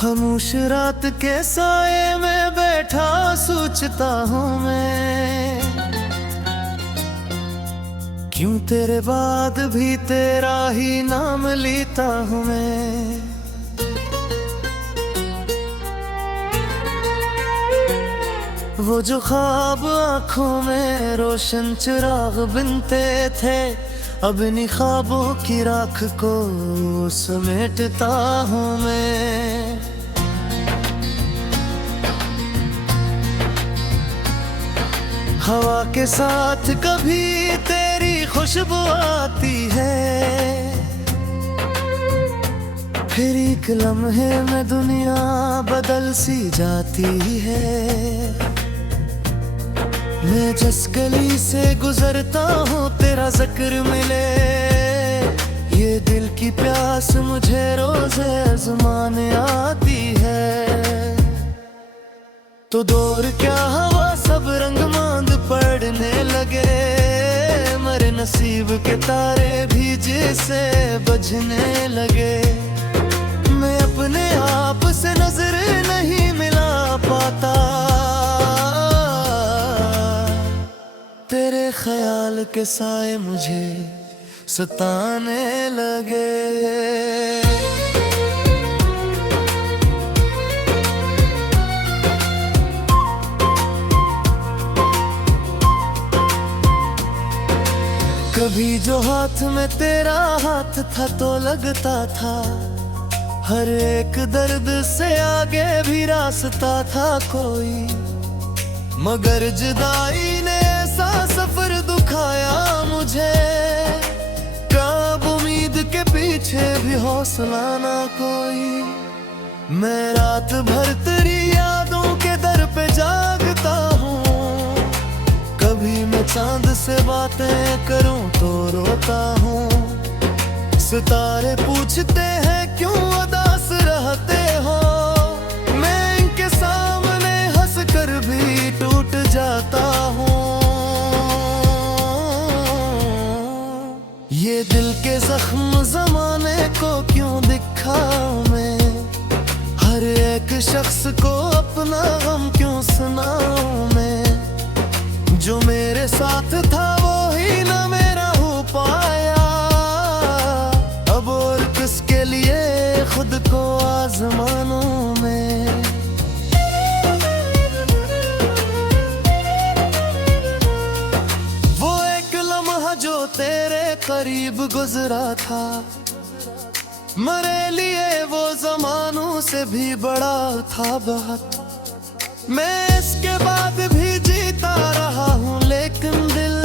खामोश रात के साए में बैठा सोचता हूँ मैं, क्यों तेरे बाद भी तेरा ही नाम लेता हूँ मैं। वो जो ख्वाब आँखों में रोशन चिराग बिनते थे, अब इन्हीं ख्वाबों की राख को समेटता हूँ मैं। हवा के साथ कभी तेरी खुशबू आती है, फिर एक लम्हे में दुनिया बदल सी जाती है। मैं जिस गली से गुजरता हूँ तेरा जिक्र मिले, ये दिल की प्यास मुझे रोज़ आज़माने आती है। तो दूर क्या हवा सब रंग मांद पड़ने लगे, मेरे नसीब के तारे भी जैसे बजने लगे। मैं अपने आप से नजर नहीं मिला पाता, तेरे ख्याल के साए मुझे सताने लगे। कभी जो हाथ में तेरा हाथ था तो लगता था, हर एक दर्द से आगे भी रास्ता था कोई। मगर जुदाई ने ऐसा सफर दुखाया मुझे, कब उम्मीद के पीछे भी हौसला ना कोई। मैं रात भर तेरी यादों के दर पे जागता हूँ, कभी मैं चांद से बातें करूं तो रोता हूँ। सितारे पूछते हैं क्यों उदास रहते हो, मैं इनके सामने हंस कर भी टूट जाता हूँ। ये दिल के जख्म जमाने को क्यों दिखाऊं मैं, हर एक शख्स को अपना गम क्यों सुनाऊं मैं। जो मेरे साथ था वो ही ना मेरा हो पाया, अब और किसके लिए खुद को आजमानूं मैं। वो एक लम्हा जो तेरे करीब गुजरा था, मेरे लिए वो ज़मानों से भी बड़ा था बहुत। मैं इसके बाद भी जीता रहा हूँ, लेकिन दिल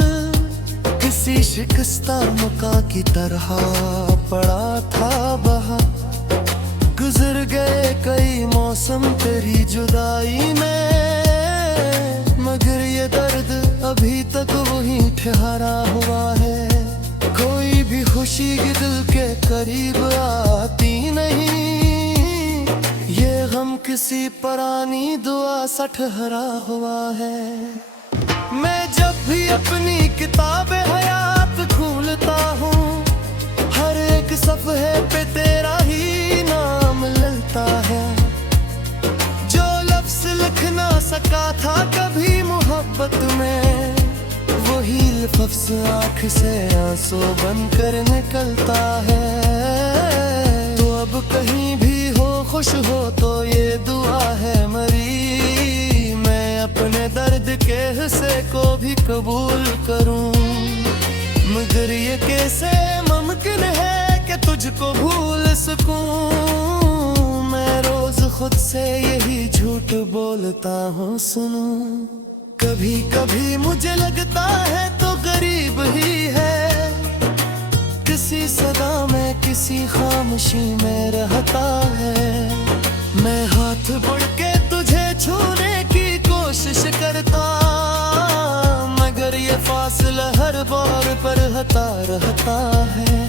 किसी शिकस्ता मका की तरह पड़ा था बहुत। गुजर गए कई मौसम तेरी जुदाई में, मगर ये दर्द अभी तक वही ठहरा हुआ है। कोई भी खुशी दिल के करीब आती नहीं, ये गम किसी पुरानी दुआ सा ठहरा हुआ है। मैं जब भी अपनी किताबे हयात खोलता हूँ, हर एक सफ़हे पे तेरा ही नाम लगता है। जो लफ्ज़ लिख ना सका था कभी मोहब्बत में, वही लफ्ज़ आँख से आंसू बनकर निकलता है। तो अब कहीं भी हो खुश हो तो ये दुआ है मेरी, मैं अपने दर्द के हिस्से को भी कबूल करूं। मगर ये कैसे मुमकिन है कि तुझको भूल सकूं, मैं रोज खुद से यही झूठ बोलता हूँ सुनूं। कभी कभी मुझे लगता है तो गरीब ही है, किसी सदा में किसी खामोशी में रहता है। मैं हाथ बढ़ के तुझे छूने की कोशिश करता, मगर ये फासला हर बार पर हता रहता है।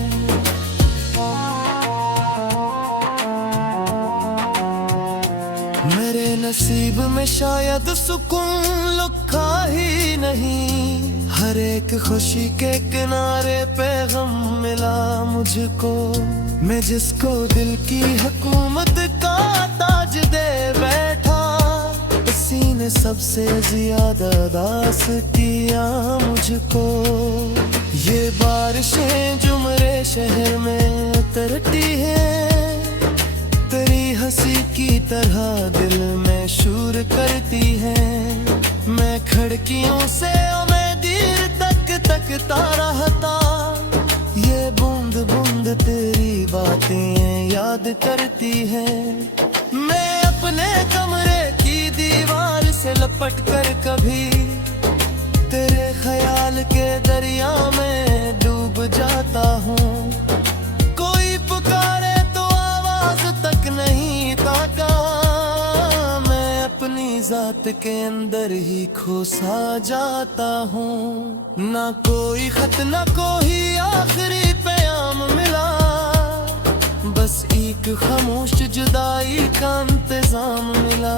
मेरे नसीब में शायद सुकून लिखा ही नहीं, हर एक खुशी के किनारे पे गम मिला मुझको। मैं जिसको दिल की हुकूमत का ताज किसी ने सबसे ज्यादा दास किया मुझको। ये बारिशें जो मेरे शहर में उतरती हैं, तेरी हंसी की तरह दिल में शूर करती हैं। मैं खिड़कियों से मैं देर तक तकता रहता, ये बूंद बूंद तेरी बातें याद करती हैं। मैं अपने कमरे की दीवार से लपट कर कभी तेरे ख्याल के दरिया में डूब जाता हूँ। कोई पुकारे तो आवाज तक नहीं पाता, मैं अपनी जात के अंदर ही खो सा जाता हूँ। ना कोई खत ना कोई आखिरी पैगाम मिला, बस एक खामोश जुदाई का इंतजाम मिला।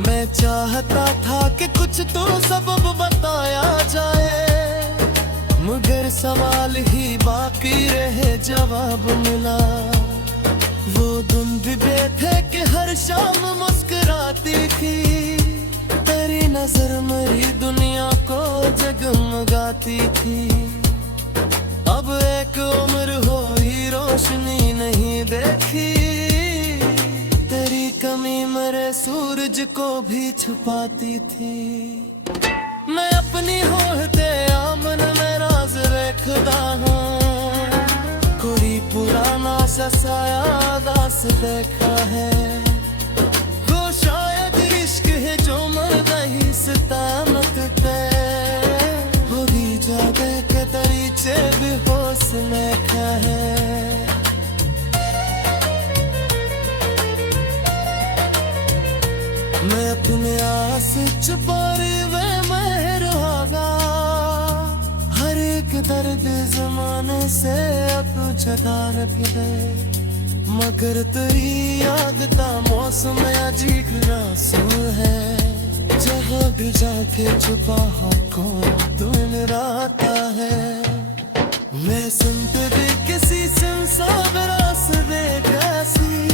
मैं चाहता था कि कुछ तो सबब बताया जाए, मगर सवाल ही बाकी रहे जवाब मिला। वो धुंध थे कि हर शाम मुस्कुराती थी, तेरी नजर मेरी दुनिया को जगमगाती थी। अब एक उम्र हो ही रोशनी नहीं देखी, तेरी कमी मेरे सूरज को भी छुपाती थी। मैं अपनी होते आमन में राज रखता हूँ, कोई पुराना सा साया दास देखा है। वो शायद इश्क है जो मर नहीं सता मकते, वो भी जागे के दरीचे भी हौसले का है। मैं अपने आस छुपारे में मेहर होगा, हर एक दर्द जमाने से अब छुड़ा रख दे। मगर तेरी याद का मौसम अजीब रासू है, जहाँ भी जाके छुपा है कौन दिल रहता है। मैं सुनते दे किसी संसार रास्ते कैसी,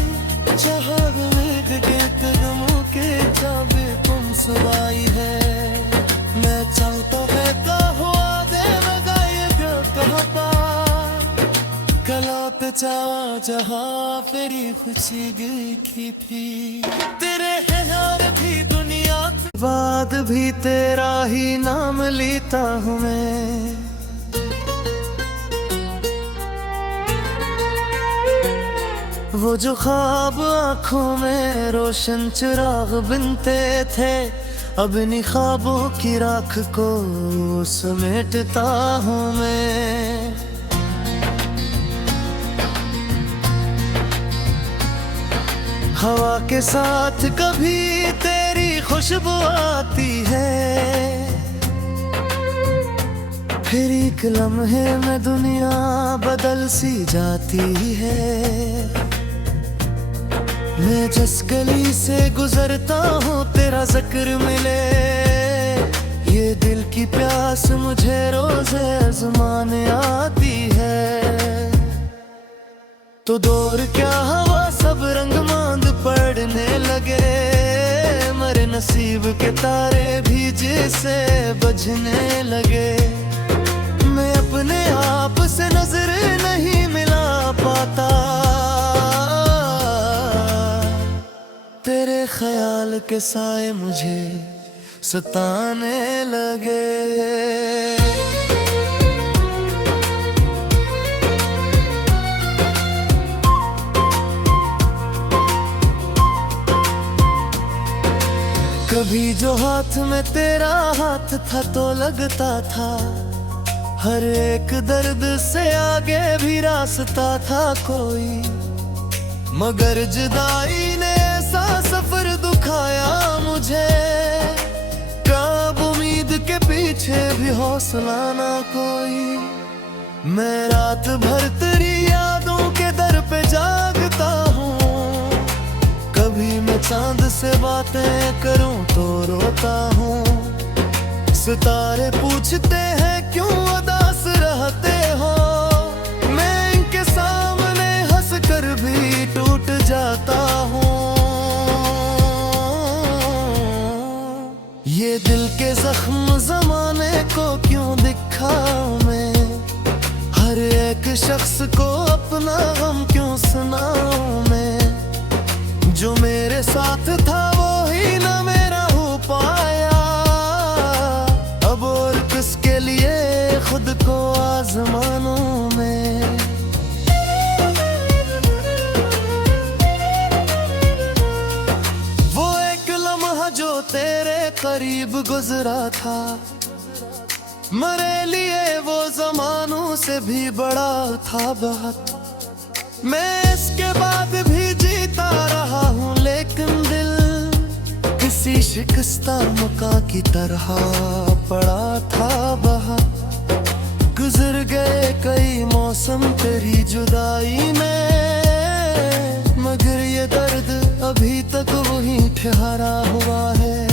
जहाँ उम्मीद के कदमों के चाबी तुम सुनाई है। मैं चलता रहता हुआ दे लगाए कहता, गलत चाह जहाँ तेरी खुशी देखी थी। तेरे यार भी दुनिया बाद भी तेरा ही नाम लेता हूँ मैं। वो जो ख्वाब आँखों में रोशन चिराग बिनते थे, अब इन ख्वाबों की राख को समेटता हूँ मैं। हवा के साथ कभी तेरी खुशबू आती है, फिर एक लम्हे में दुनिया बदल सी जाती है। मैं जिस गली से गुजरता हूँ तेरा जिक्र मिले, ये दिल की प्यास मुझे रोज़े आज़माने आती है। तो दौर क्या हवा सब रंग मांद पड़ने लगे, मेरे नसीब के तारे भी जैसे बजने लगे। मैं अपने आप से नजर नहीं मिला पाता, तेरे ख्याल के साए मुझे सताने लगे। कभी जो हाथ में तेरा हाथ था तो लगता था, हर एक दर्द से आगे भी रास्ता था कोई। मगर जुदाई ने ऐसा सफर दुखाया मुझे, कब उम्मीद के पीछे भी हौसला ना कोई। मैं रात भर तेरी यादों के दर पे जागता हूँ, कभी मैं चांद से बातें करूँ तो रोता हूँ। सितारे पूछते हैं क्यों उदास रहते हो, मैं इनके सामने हंस कर भी टूट जाता हूँ। ये दिल के जख्म जमाने को क्यों दिखाऊं मैं, हर एक शख्स को अपना गम क्यों सुनाऊं मैं। जो मेरे साथ था वो ही ना मेरा हो पाया, अब और किसके लिए खुद को आजमानूं मैं। वो एक लम्हा जो तेरे करीब गुजरा था, मेरे लिए वो ज़मानों से भी बड़ा था बहुत। मैं इसके बाद भी जीता रहा हूँ, लेकिन दिल किसी शिकस्ता मका की तरह पड़ा था बहुत। गुजर गए कई मौसम तेरी जुदाई में, मगर ये दर्द अभी तक वही ठहरा हुआ है।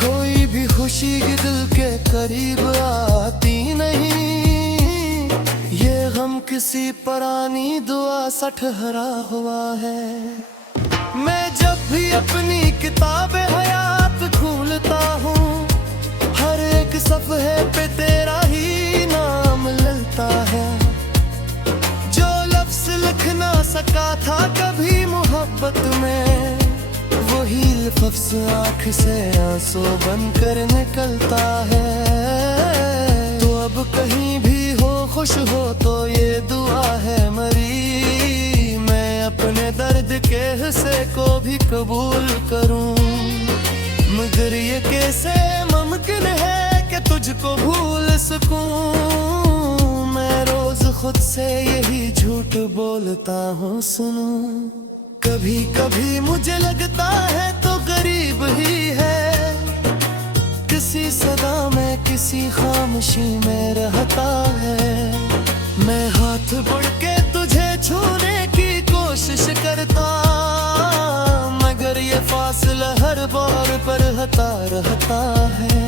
कोई भी खुशी दिल के करीब आती नहीं, ये गम किसी पुरानी दुआ सा ठहरा हुआ है। मैं जब भी अपनी किताबे हयात खोलता हूँ, हर एक सफ़हे पे तेरा ही नाम मिलता है। जो लफ्ज़ लिख ना सका था कभी मोहब्बत में, वही लफ्ज़ आँख से आंसू बनकर निकलता है। तो अब कहीं भी हो खुश हो तो ये दुआ है मेरी, मैं अपने दर्द के हिस्से को भी कबूल करूं। मगर ये कैसे मुमकिन है कि तुझको भूल सकूं, मैं रोज खुद से यही झूठ बोलता हूँ सुनूं। कभी कभी मुझे लगता है तो गरीब ही है, किसी सदा में किसी खामोशी में रहता है। मैं हाथ बढ़ के तुझे छूने की कोशिश करता, मगर ये फासला हर बार पर हता रहता है।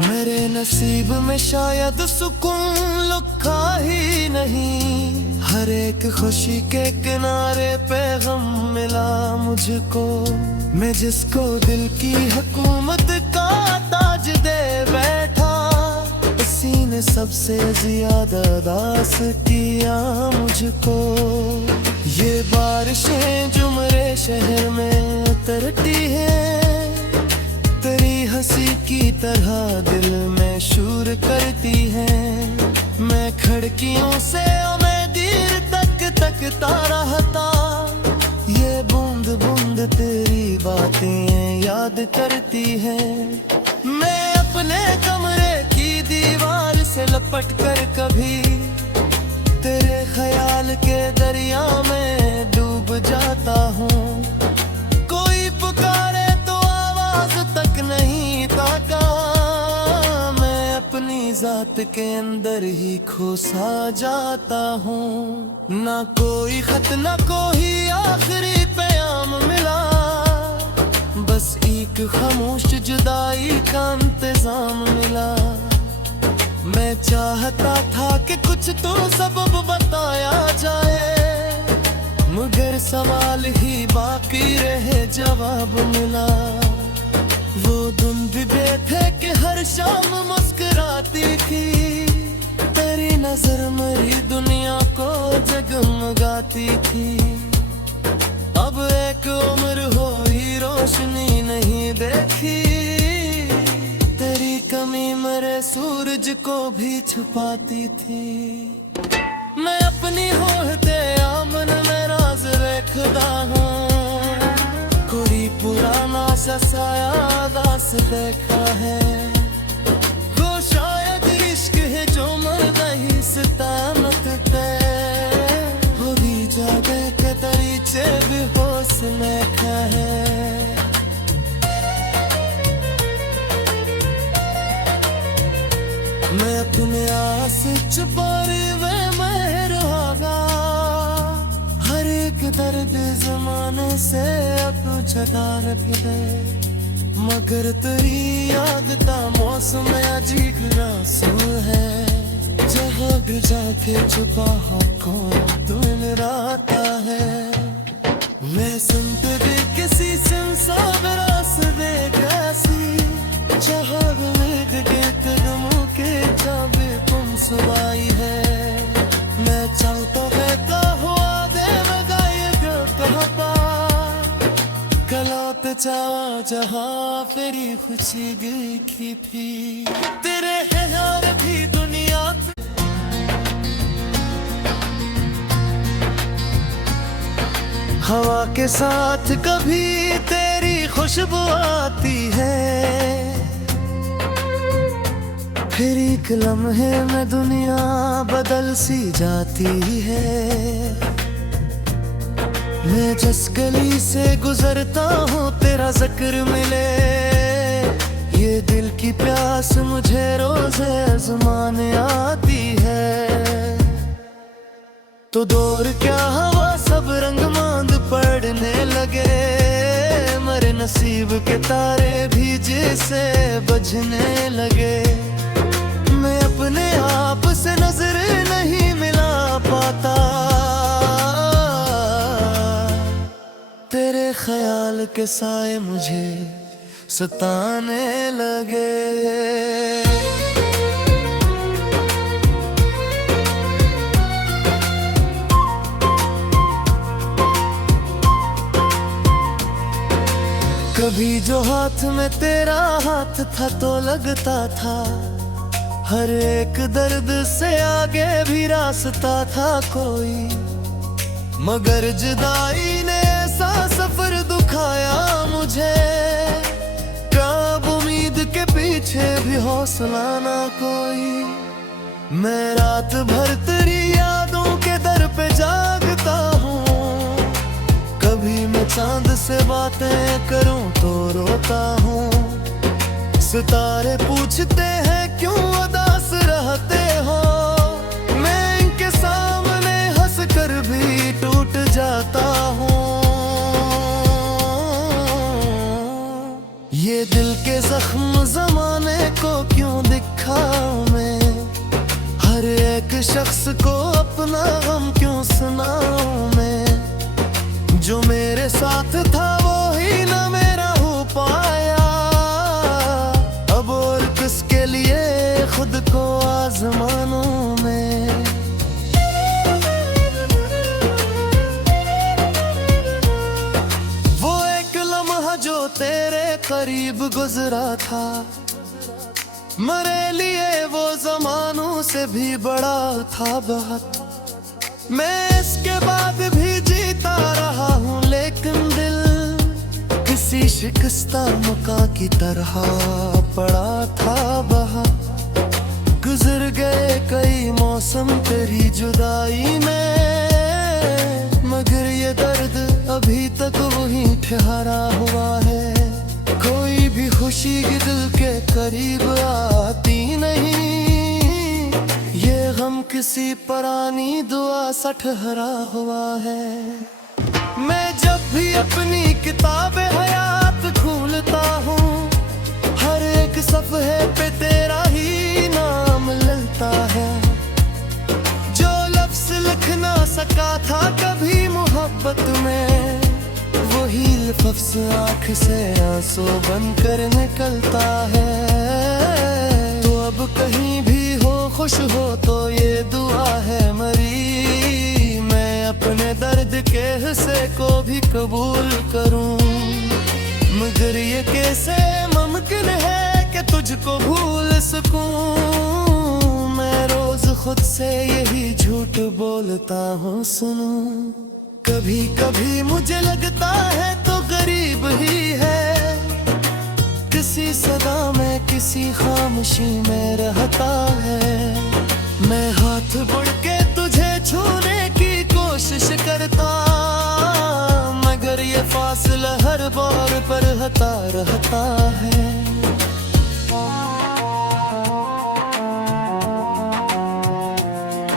मेरे नसीब में शायद सुकून लिखा ही नहीं, हर एक खुशी के किनारे पे गम मिला मुझको। मैं जिसको दिल की हुकूमत का ताज दे बैठा, उसी ने सबसे ज्यादा दास किया मुझको। ये बारिशें जो मेरे शहर में उतरती हैं, तेरी हंसी की तरह दिल में शूर करती हैं। मैं खिड़कियों से उम्मीद तक तकता रहता, ये बूंद बूंद तेरी बातें याद करती हैं। मैं अपने कमरे की दीवार से लपट कर कभी तेरे ख्याल के दरिया में डूब जाता हूँ। कोई पुकारे तो आवाज तक नहीं ताका, मैं अपनी जात के अंदर ही खोसा जाता हूँ। ना कोई खत ना कोई आखिरी पैगाम मिला, बस एक खामोश जुदाई का इंतजाम मिला। मैं चाहता था कि कुछ तो सबब बताया जाए, मगर सवाल ही बाकी रहे जवाब मिला। वो धुंध थे कि हर शाम मुस्कुराती थी, तेरी नजर मेरी दुनिया को जगमगाती थी। अब एक उम्र हुई रोशनी नहीं देखी, तेरी कमी मेरे सूरज को भी छुपाती थी। मैं अपनी होते आमन में राज रखता हूँ, कोई पुराना सा साया दास देखा है। वो शायद इश्क है जो मर्द ही सितामत पे, हो भी जागे के तरीचे भी हौसले का है। मैं अपने आस छुपारे में रहा, हर एक दर्द जमाने से अब छटा रख दे। मगर तेरी याद का मौसम अजीब रासू है, जहाँ भी जाके छुपा हो कोई तो मिलता है। मैं सुनते भी किसी सिमसाब रास दे कैसी जहाँ मेघ के कदमों के चाबे तुम सुनाई है। मैं चलता रहता हुआ दे मैं गायक कहता कलात चा जहाँ तेरी खुशी देखी थी तेरे है यार भी दुनिया। हवा के साथ कभी तेरी खुशबू आती है, फिर एक लम्हे में दुनिया बदल सी जाती है। मैं जिस गली से गुजरता हूँ तेरा जिक्र मिले, ये दिल की प्यास मुझे रोज़े आज़माने आती है। तो दूर क्या हवा सब रंग मांद पड़ने लगे, मेरे नसीब के तारे भी जैसे बजने लगे। मैं अपने आप से नजर नहीं मिला पाता, तेरे ख्याल के साए मुझे सताने लगे। कभी जो हाथ में तेरा हाथ था तो लगता था हर एक दर्द से आगे भी रास्ता था कोई, मगर जुदाई ने ऐसा सफर दुखाया मुझे, कब उम्मीद के पीछे भी हौसला ना कोई। मैं रात भर तेरी यादों के दर पे जागता हूँ, कभी मैं चांद से बातें करूं तो रोता हूँ। सितारे पूछते हैं क्यों उदास रहते हो, मैं इनके सामने हंस कर भी टूट जाता हूँ। ये दिल के जख्म जमाने को क्यों दिखाऊं मैं, हर एक शख्स को अपना गम क्यों सुनाऊं मैं। जो मेरे साथ था वो ही ना मेरा हो पाया, अब और किसके लिए खुद को आजमानूं मैं। वो एक लम्हा जो तेरे करीब गुजरा था, मेरे लिए वो जमानों से भी बड़ा था बहुत। मैं इसके बाद भी जीता रहा हूँ, लेकिन दिल किसी शिकस्ता मका की तरह पड़ा था बहुत। गुजर गए कई मौसम तेरी जुदाई में, मगर ये दर्द अभी तक वही ठहरा हुआ है। कोई भी खुशी दिल के करीब आती नहीं, ये गम किसी पुरानी दुआ सा ठहरा हुआ है। मैं जब भी अपनी किताबे हयात खोलता हूँ, हर एक सफ़हे पे तेरा ही नाम लगता है। जो लफ्ज़ लिख ना सका था कभी मोहब्बत में, वही लफ्ज़ आँख से आंसू बनकर निकलता है। तो अब कहीं भी हो खुश हो तो ये दुआ है मरी, मैं अपने दर्द के हिस्से को भी कबूल करूं। मगर ये कैसे मुमकिन है कि तुझको भूल सकूं, मैं रोज खुद से यही झूठ बोलता हूँ सुनूं। कभी कभी मुझे लगता है तो गरीब ही है, किसी सदा में किसी खामोशी में रहता है। मैं हाथ बढ़ के तुझे छूने की कोशिश करता, मगर ये फासला हर बार पर हता रहता है।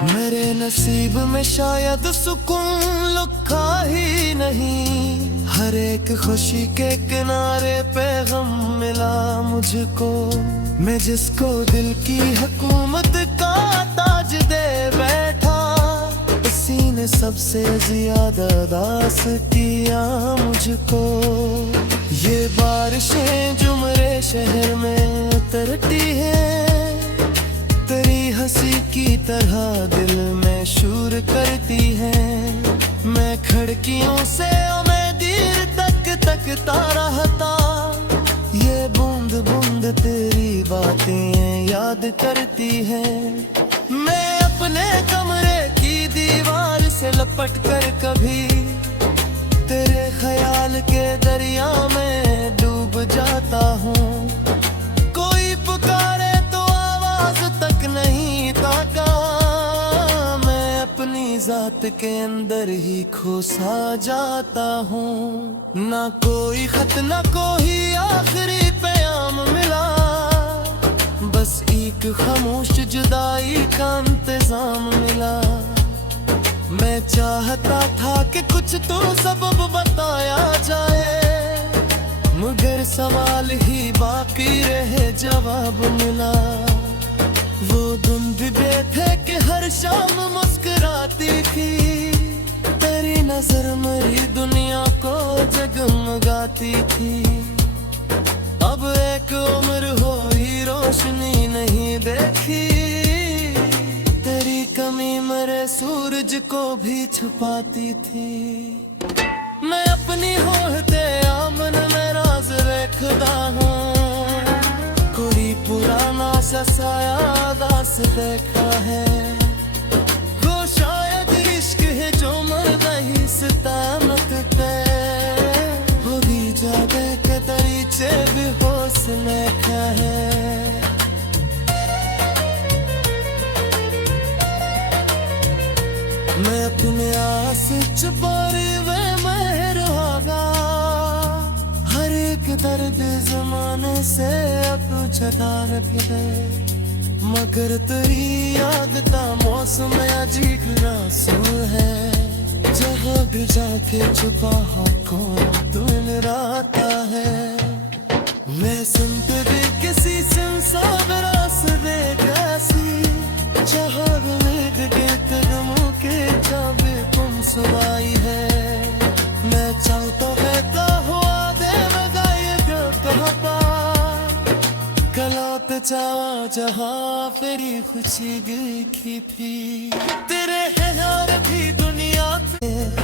मेरे नसीब में शायद सुकून लिखा ही नहीं, हर एक खुशी के किनारे पे गम मिला मुझको। मैं जिसको दिल की हुकूमत का ताज दे बैठा, उसी ने तूने सबसे ज्यादा दास किया मुझको। ये बारिशें जो मेरे शहर में उतरती हैं, तेरी हंसी की तरह दिल में शूर करती हैं। मैं खिड़कियों से मैं देर तक तकता रहता, ये बूंद बूंद तेरी बातें याद करती हैं। मैं अपने कमरे की दीवार से लपट कर कभी तेरे ख्याल के दरिया में डूब जाता हूँ। कोई पुकारे तो आवाज तक नहीं ताका, मैं अपनी जात के अंदर ही खोसा जाता हूँ। ना कोई खत ना कोई आखिरी पैगाम मिला, बस एक खामोश जुदाई का इंतजाम मिला। मैं चाहता था कि कुछ तो सबब बताया जाए, मगर सवाल ही बाकी रहे जवाब मिला। वो धुंध थे कि हर शाम मुस्कुराती थी, तेरी नजर मेरी दुनिया को जगमगाती थी। अब एक उम्र हुई रोशनी नहीं देखी, तेरी कमी मेरे सूरज को भी छुपाती थी। मैं अपनी होते आमन में राज रखता हूँ, कोई पुराना सा साया दास देखा है। वो शायद इश्क है जो मरदा ही सितामत पे, वो भी जागे के दरीचे भी हौसले का है। मैं अपने आस छुपारे वे मेहर होगा, हर एक दर्द जमाने से अब छुड़ा रखे। मगर तेरी याद का मौसम अजीब रसूल है, जहाँ भी जाके छुपा को दिल रहता है। मैं सुनते भी किसी सिमसाब रास्ते कैसी, जहाँ उम्मीद के कदमों के जाबे तुम सुनाई है। मैं चलता रहता हुआ देवगा ये कहता, गलत चाह जहाँ तेरी खुशी देखी थी। तेरे है यार भी दुनिया में,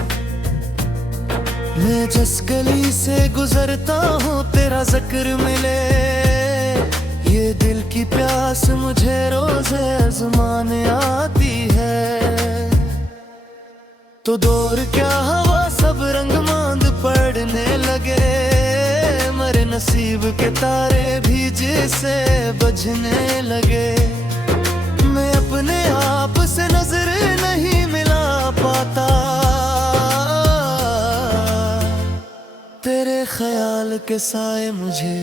मैं जिस गली से गुजरता हूँ तेरा जिक्र मिले। ये दिल की प्यास मुझे रोज आजमाने आती है, तो दूर क्या हवा सब रंग मांद पड़ने लगे। मेरे नसीब के तारे भी जैसे बजने लगे। मैं अपने आप से नजर नहीं मिला पाता, तेरे ख्याल के साए मुझे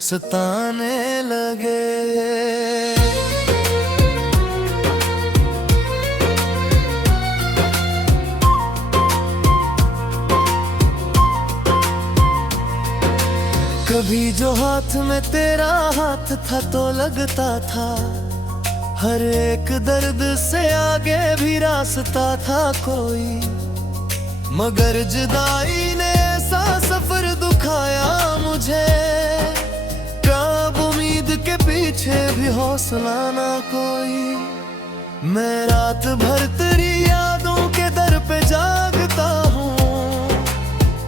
सताने लगे। कभी जो हाथ में तेरा हाथ था तो लगता था, हर एक दर्द से आगे भी रास्ता था कोई। मगर जुदाई ने ऐसा सफर दुखाया मुझे, कब उम्मीद के पीछे भी हौसला ना कोई। मैं रात भर तेरी यादों के दर पे जागता हूँ,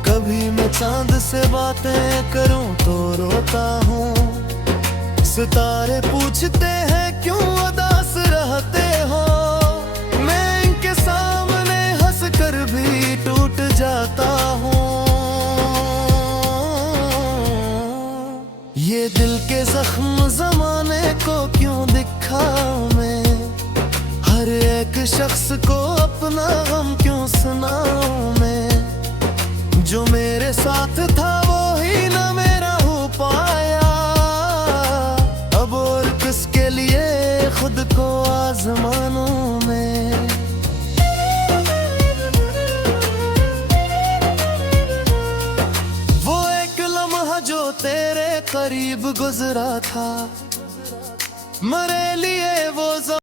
कभी मैं चांद से बातें करूं तो रोता हूँ। सितारे पूछते हैं क्यों उदास रहते हो, मैं इनके सामने हंस कर भी टूट जाता हूँ। ये दिल के जख्म जमाने को क्यों दिखाऊं मैं, हर एक शख्स को अपना गम क्यों सुनाऊं मैं। जो मेरे साथ था वो ही ना मेरा हो पाया, अब और किसके लिए खुद को आजमानूं मैं। वो एक लम्हा जो तेरे करीब गुजरा था, मेरे लिए